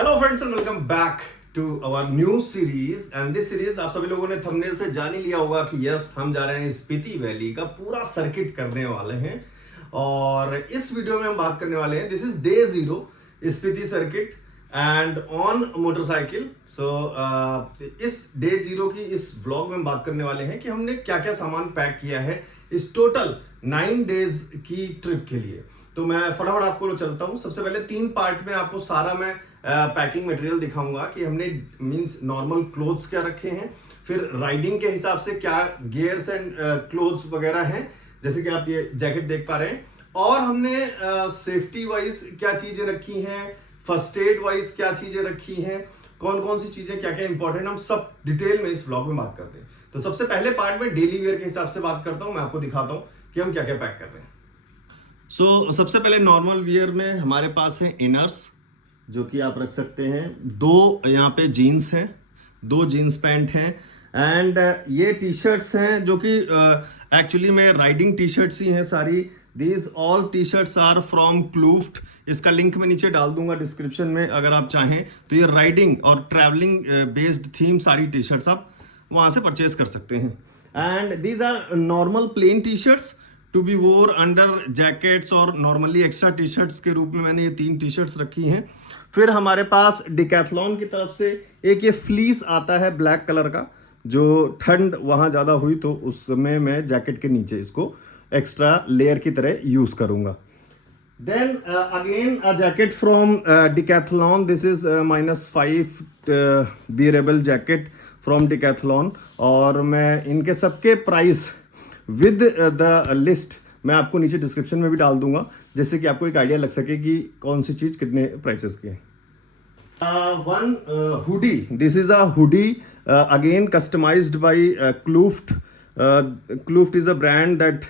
Hello friends and welcome back to our new series and this series आप सभी लोगों ने थंबनेल से जान ही लिया होगा कि यस हम जा रहे हैं स्पीति वैली का पूरा सर्किट करने वाले हैं। और इस वीडियो में हम बात करने वाले हैं, this is day 0 Spiti circuit and on motorcycle. So इस डे 0 की इस ब्लॉग में हम बात करने वाले हैं कि हमने क्या क्या सामान पैक किया है इस टोटल 9 डेज की ट्रिप के लिए। तो मैं फटाफट आपको चलता हूं। सबसे पहले 3 पार्ट में आपको सारा मैं पैकिंग मटेरियल दिखाऊंगा कि हमने मींस नॉर्मल क्लोथ्स क्या रखे हैं, फिर राइडिंग के हिसाब से क्या गियर्स एंड क्लोथ्स वगैरह हैं, जैसे कि आप ये जैकेट देख पा रहे हैं, और हमने सेफ्टी वाइज क्या चीजें रखी हैं, फर्स्ट एड वाइज क्या चीजें रखी हैं, कौन कौन सी चीजें क्या क्या इंपॉर्टेंट, हम सब डिटेल में इस ब्लॉग में बात करते हैं। तो सबसे पहले पार्ट में डेली वेयर के हिसाब से बात करता हूं, मैं आपको दिखाता हूं कि हम क्या क्या पैक कर रहे हैं। सबसे पहले नॉर्मल वियर में हमारे पास है इनर्स, जो कि आप रख सकते हैं। 2 यहाँ पे जीन्स हैं, 2 जीन्स पैंट हैं, एंड ये टी शर्ट्स हैं जो कि एक्चुअली में राइडिंग टी शर्ट्स ही हैं सारी। These all T shirts are from Kluft. इसका लिंक मैं नीचे डाल दूंगा डिस्क्रिप्शन में, अगर आप चाहें तो ये राइडिंग और ट्रैवलिंग बेस्ड थीम सारी टी शर्ट्स आप वहाँ से परचेज कर सकते हैं। And these are normal plain T shirts to be wore under jackets, और नॉर्मली एक्स्ट्रा टी शर्ट्स के रूप में मैंने ये 3 टी शर्ट्स रखी हैं। फिर हमारे पास डिकैथलॉन की तरफ से एक ये फ्लीस आता है ब्लैक कलर का, जो ठंड वहाँ ज़्यादा हुई तो उस समय मैं जैकेट के नीचे इसको एक्स्ट्रा लेयर की तरह यूज़ करूँगा। Then again a jacket from Decathlon, this is -5 bearable jacket from Decathlon, और मैं इनके सबके प्राइस विद द लिस्ट मैं आपको नीचे डिस्क्रिप्शन में भी डाल दूंगा, जिससे कि आपको एक आइडिया लग सके कि कौन सी चीज कितने प्राइसेस की है। One hoodie, this is a hoodie again customized by Kluft. Kluft is a brand that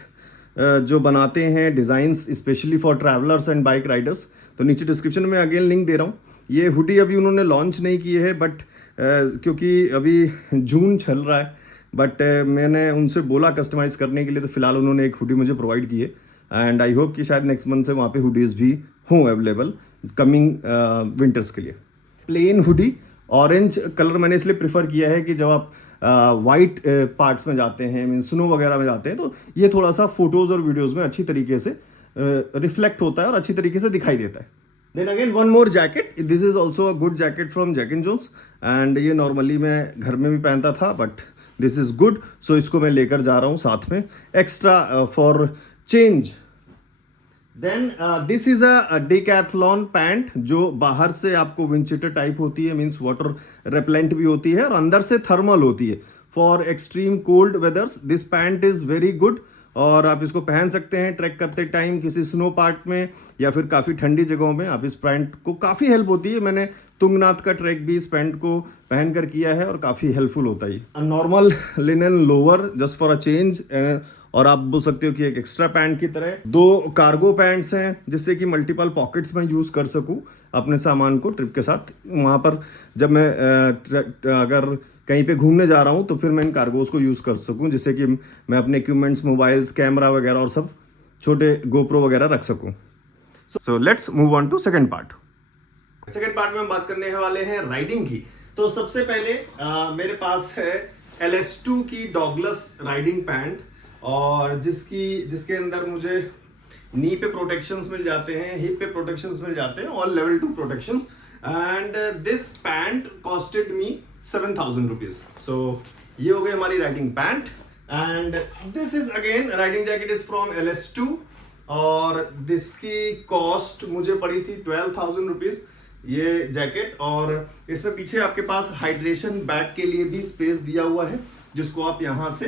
जो बनाते हैं designs specially for travellers and bike riders. तो नीचे डिस्क्रिप्शन में अगेन लिंक दे रहा हूँ। ये हुडी अभी उन्होंने लॉन्च नहीं की है, बट क्योंकि अभी जून चल रहा है, बट मैंने उनसे बोला कस्टमाइज़ करने के लिए, तो फिलहाल उन्होंने एक हुडी मुझे प्रोवाइड की है, एंड आई होप कि शायद नेक्स्ट मंथ से वहाँ पे हुडीज़ भी हों अवेलेबल कमिंग विंटर्स के लिए। प्लेन हुडी ऑरेंज कलर मैंने इसलिए प्रेफर किया है कि जब आप वाइट पार्ट्स में जाते हैं, मीन स्नो वगैरह में जाते हैं, तो ये थोड़ा सा फोटोज़ और वीडियोज़ में अच्छी तरीके से रिफ्लेक्ट होता है और अच्छी तरीके से दिखाई देता है। Then again one more jacket, this is also a good jacket from Jack and Jones, एंड ये नॉर्मली मैं घर में भी पहनता था, but this is good, so इसको मैं लेकर जा रहा हूँ साथ में extra for change. Then this is a Decathlon pant, जो बाहर से आपको विंडशीटर टाइप होती है, मीन्स वाटर रेपेलेंट भी होती है, और अंदर से थर्मल होती है for extreme cold वेदर्स। This pant is very good, और आप इसको पहन सकते हैं ट्रैक करते टाइम किसी स्नो पार्ट में या फिर काफ़ी ठंडी जगहों में। आप इस पैंट को काफ़ी हेल्प होती है, मैंने तुंगनाथ का ट्रैक भी इस पैंट को पहन कर किया है और काफ़ी हेल्पफुल होता है। Normal linen lower just for a change, और आप बोल सकते हो कि एक एक्स्ट्रा पैंट की तरह। 2 कार्गो पैंट्स हैं, जिससे कि मल्टीपल पॉकेट्स में यूज़ कर सकूं अपने सामान को ट्रिप के साथ। वहाँ पर जब मैं अगर कहीं पे घूमने जा रहा हूँ तो फिर मैं इन कार्गोज को यूज़ कर सकूँ, जिससे कि मैं अपने इक्विपमेंट्स, मोबाइल्स, कैमरा वगैरह और सब छोटे गोप्रो वगैरह रख सकूँ। So let's move on to second part. Second part में हम बात करने वाले हैं राइडिंग की। तो सबसे पहले मेरे पास है LS2 की डॉगलस राइडिंग पैंट, और जिसके अंदर मुझे नी पे प्रोटेक्शंस मिल जाते हैं, हिप पे प्रोटेक्शंस मिल जाते हैं, all level 2 protections, and this pant costed me 7,000 rupees. So ये हो गई हमारी riding pant, and this is again riding jacket is from LS2, और जिसकी कॉस्ट मुझे पड़ी थी 12,000 रुपीज ये जैकेट। और इसमें पीछे आपके पास हाइड्रेशन बैग के लिए भी स्पेस दिया हुआ है, जिसको आप यहाँ से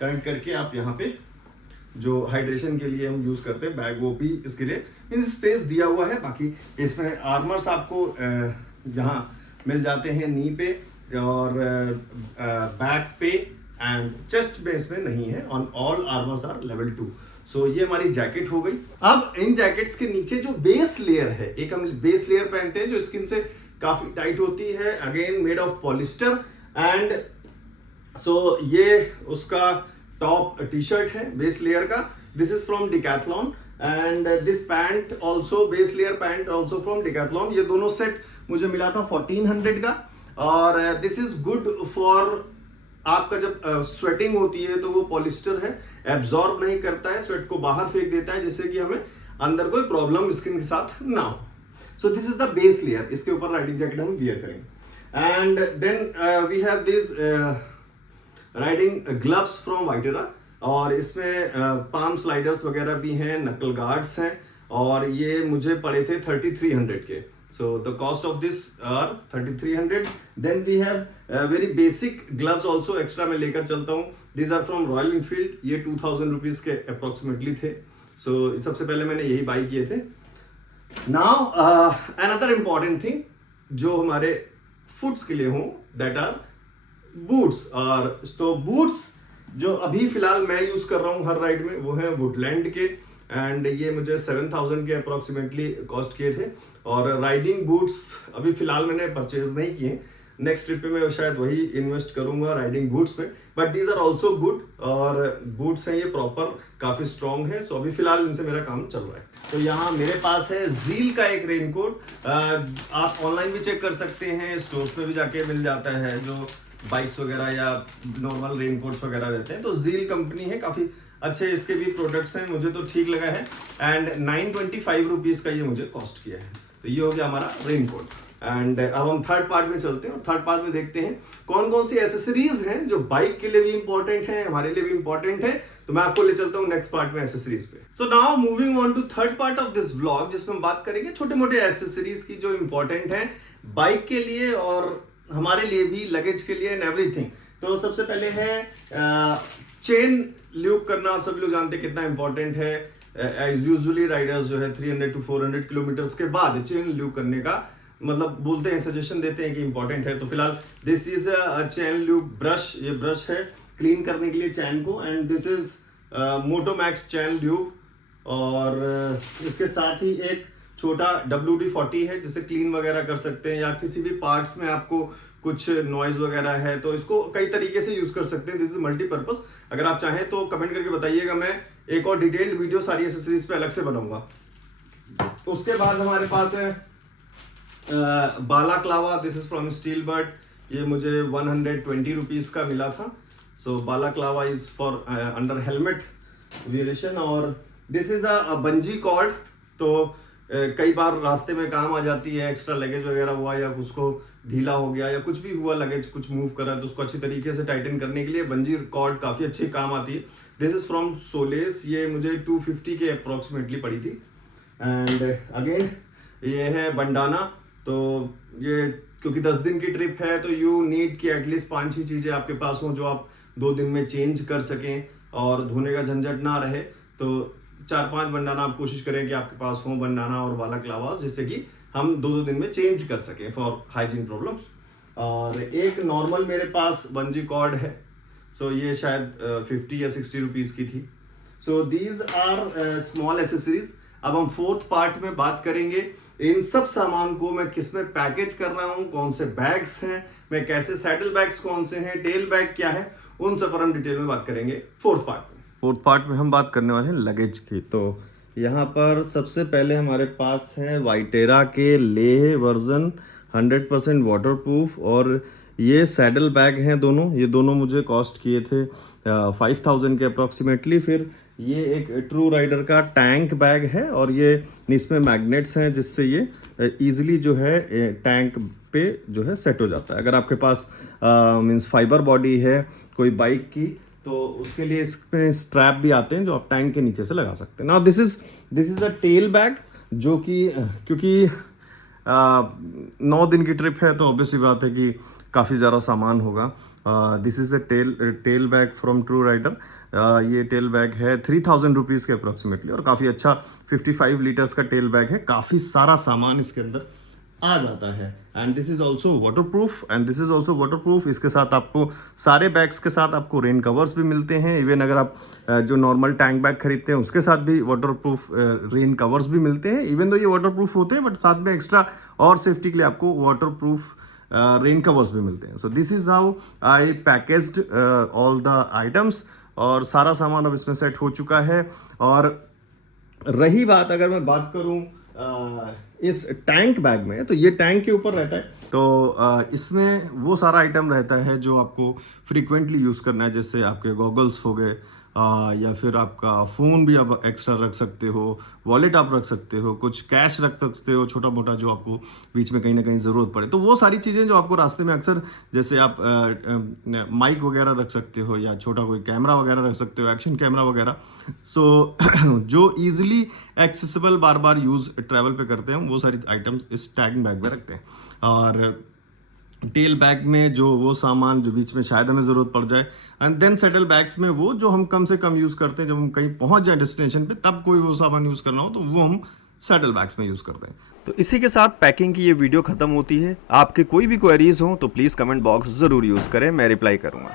कनेक्ट करके आप यहाँ पे जो हाइड्रेशन के लिए हम यूज करते हैं बैग, वो भी इसके लिए मीन्स स्पेस दिया हुआ है। बाकी इसमें आर्मर्स आपको यहाँ मिल जाते हैं नी पे और बैक पे, एंड चेस्ट पे इसमें नहीं है, on all armours are level 2। So ये हमारी जैकेट हो गई। अब इन जैकेट्स के नीचे जो बेस लेयर है, एक हम बेस लेयर पहनते हैं जो स्किन से काफी टाइट होती है, again made of polyester, and so ये उसका टॉप टी शर्ट है बेस लेयर का। This is from decathlon, and this pant also base layer pant also from decathlon. ये दोनों सेट मुझे मिला था 1400 का। और दिस इज गुड फॉर आपका जब स्वेटिंग होती है तो वो पॉलिस्टर है, एब्जॉर्ब नहीं करता है, स्वेट को बाहर फेंक देता है, जिससे कि हमें अंदर कोई प्रॉब्लम स्किन के साथ ना हो। So this is the base layer, इसके ऊपर राइडिंग जैकेट हम वियर करेंगे। And then we have this riding gloves from Viaterra, और इसमें पाम स्लाइडर्स वगैरह भी हैं, नकल गार्ड्स हैं, और ये मुझे पड़े थे 3300 के। So the cost of this are 3300. Then we have very basic gloves also extra मैं लेकर चलता हूँ। These are from Royal Enfield, ये 2000 rupees के approximately थे। So सबसे पहले मैंने यही बाई किए थे। Now another important thing जो हमारे फुट्स के लिए हों, that are boots। और तो boots जो अभी फिलहाल मैं यूज कर रहा हूँ हर राइड में, वो है वुडलैंड के, एंड ये मुझे 7000 के अप्रोक्सीमेटली कॉस्ट किए थे। और राइडिंग बूट्स अभी फिलहाल मैंने परचेज नहीं किए, नेक्स्ट ट्रिप पे मैं शायद वही इन्वेस्ट करूंगा राइडिंग बूट्स में, but these are also good. और बूट्स हैं ये प्रॉपर, काफी स्ट्रॉन्ग है। सो अभी फिलहाल इनसे मेरा काम चल रहा है। तो यहाँ मेरे पास है जील का एक रेनकोट, आप ऑनलाइन भी चेक कर सकते हैं, स्टोर्स में भी जाके मिल जाता है, जो बाइक्स वगैरह या नॉर्मल रेनकोट्स वगैरह रहते हैं। तो जील कंपनी है, काफी अच्छे इसके भी प्रोडक्ट्स हैं, मुझे तो ठीक लगा है। एंड 925 रुपीज का ये मुझे कॉस्ट किया है। तो ये हो गया हमारा रेनकोट। एंड अब हम थर्ड पार्ट में चलते हैं, और थर्ड पार्ट में देखते हैं कौन कौन सी एसेसरीज हैं जो बाइक के लिए भी इंपॉर्टेंट है, हमारे लिए भी इंपॉर्टेंट है। तो मैं आपको ले चलता हूँ नेक्स्ट पार्ट में एसेसरीज पे। So now moving on to third part of this blog, जिसमें हम बात करेंगे छोटे मोटे एसेसरीज की जो इंपॉर्टेंट है बाइक के लिए और हमारे लिए भी, लगेज के लिए एंड एवरीथिंग। तो सबसे पहले है चेन ल्यूब करना। आप सभी लोग जानते हैं कितना इंपॉर्टेंट है। एज यूजुअली राइडर्स जो है 300 to 400 किलोमीटर्स के बाद चेन ल्यूब करने का मतलब बोलते हैं, सजेशन देते हैं कि इंपॉर्टेंट है। तो फिलहाल this is a chain lube brush, ये ब्रश है क्लीन करने के लिए चैन को, and this is Motomax chain lube. और इसके साथ ही एक छोटा WD-40 है, जिसे क्लीन वगैरह कर सकते हैं, या किसी भी पार्ट्स में आपको कुछ नॉइज वगैरह है तो इसको कई तरीके से यूज कर सकते हैं। This is multipurpose. अगर आप चाहें तो कमेंट करके बताइएगा, मैं एक और डिटेल्ड वीडियो सारी एसेसरीज पे अलग से बनाऊंगा। उसके बाद हमारे पास है balaclava. This is from Steelbird, ये मुझे 120 रुपीज का मिला था। So balaclava is for under helmet wearation. और this is a bungee cord, तो कई बार रास्ते में काम आ जाती है, एक्स्ट्रा लगेज वगैरह हुआ या उसको ढीला हो गया या कुछ भी हुआ, लगेज कुछ मूव करा, तो उसको अच्छी तरीके से टाइटन करने के लिए बंजी कॉर्ड काफी अच्छी काम आती है। दिस इज फ्रॉम सोलेस, ये मुझे 250 के अप्रोक्सीमेटली पड़ी थी। एंड अगेन ये है बंडाना, तो ये क्योंकि 10 दिन की ट्रिप है तो यू नीड कि एटलीस्ट 5-6 चीजें आपके पास हों जो आप 2 दिन में चेंज कर सकें और धोने का झंझट ना रहे। तो 4-5 बंडाना आप कोशिश करें कि आपके पास हो, बंडाना और बालाक्लावास, जिससे कि हम 2-2 दिन में चेंज कर सकें फॉर हाइजीन प्रॉब्लम्स। और एक नॉर्मल मेरे पास बंजी कॉर्ड है, सो ये शायद 50 या 60 रुपीज की थी। So these are small accessories. अब हम फोर्थ पार्ट में बात करेंगे इन सब सामान को मैं किस में पैकेज कर रहा हूँ, कौन से बैग्स हैं, मैं कैसे, सैडल बैग्स कौन से हैं, टेल बैग क्या है, उन सब पर हम डिटेल में बात करेंगे फोर्थ पार्ट में। फोर्थ पार्ट में हम बात करने वाले हैं लगेज की। तो यहाँ पर सबसे पहले हमारे पास है वाइटेरा के लेह वर्जन 100% वाटरप्रूफ, और ये सैडल बैग हैं दोनों, ये दोनों मुझे कॉस्ट किए थे 5000 के अप्रॉक्सीमेटली। फिर ये एक ट्रू राइडर का टैंक बैग है, और ये इसमें मैग्नेट्स हैं जिससे ये इजीली जो है टैंक पे जो है सेट हो जाता है। अगर आपके पास मींस फाइबर बॉडी है कोई बाइक की, तो उसके लिए इसमें स्ट्रैप भी आते हैं जो आप टैंक के नीचे से लगा सकते हैं। Now this is a tail bag, जो कि क्योंकि 9 दिन की ट्रिप है तो ऑब्वियसली बात है कि काफ़ी ज़्यादा सामान होगा। This is a tail bag from True Rider. ये टेल बैग है 3000 रुपीज़ के अप्रॉक्सीमेटली, और काफ़ी अच्छा 55 लीटर्स का टेल बैग है, काफ़ी सारा सामान इसके अंदर आ जाता है। And this is also waterproof. इसके साथ आपको सारे बैग्स के साथ आपको रेन कवर्स भी मिलते हैं। इवन अगर आप जो नॉर्मल टैंक बैग खरीदते हैं उसके साथ भी वाटरप्रूफ रेन कवर्स भी मिलते हैं। इवन तो ये वाटरप्रूफ होते हैं, बट साथ में एक्स्ट्रा और सेफ्टी के लिए आपको वाटरप्रूफ रेन कवर्स भी मिलते हैं। सो this is how I packaged all the items, और सारा सामान अब इसमें सेट हो चुका है। और रही बात, अगर मैं बात करूं इस टैंक बैग में, तो ये टैंक के ऊपर रहता है, तो इसमें वो सारा आइटम रहता है जो आपको फ्रीक्वेंटली यूज़ करना है, जैसे आपके गॉगल्स हो गए, या फिर आपका फ़ोन भी आप एक्स्ट्रा रख सकते हो, वॉलेट आप रख सकते हो, कुछ कैश रख सकते हो छोटा मोटा जो आपको बीच में कहीं ना कहीं ज़रूरत पड़े। तो वो सारी चीज़ें जो आपको रास्ते में अक्सर, जैसे आप माइक वगैरह रख सकते हो या छोटा कोई कैमरा वगैरह रख सकते हो, एक्शन कैमरा वगैरह। सो जो ईजिली एक्सेसिबल बार बार यूज़ ट्रैवल पे करते हैं, वो सारी आइटम्स इस टैग बैग में रखते हैं। और टेल बैग में जो वो सामान जो बीच में शायद हमें ज़रूरत पड़ जाए, एंड देन सेटल बैग्स में वो जो हम कम से कम यूज़ करते हैं, जब हम कहीं पहुंच जाए डेस्टिनेशन पे तब कोई वो सामान यूज़ करना हो तो वो हम सेटल बैग्स में यूज़ करते हैं। तो इसी के साथ पैकिंग की ये वीडियो खत्म होती है। आपके कोई भी क्वेरीज हो तो प्लीज़ कमेंट बॉक्स ज़रूर यूज़ करें, मैं रिप्लाई करूँगा।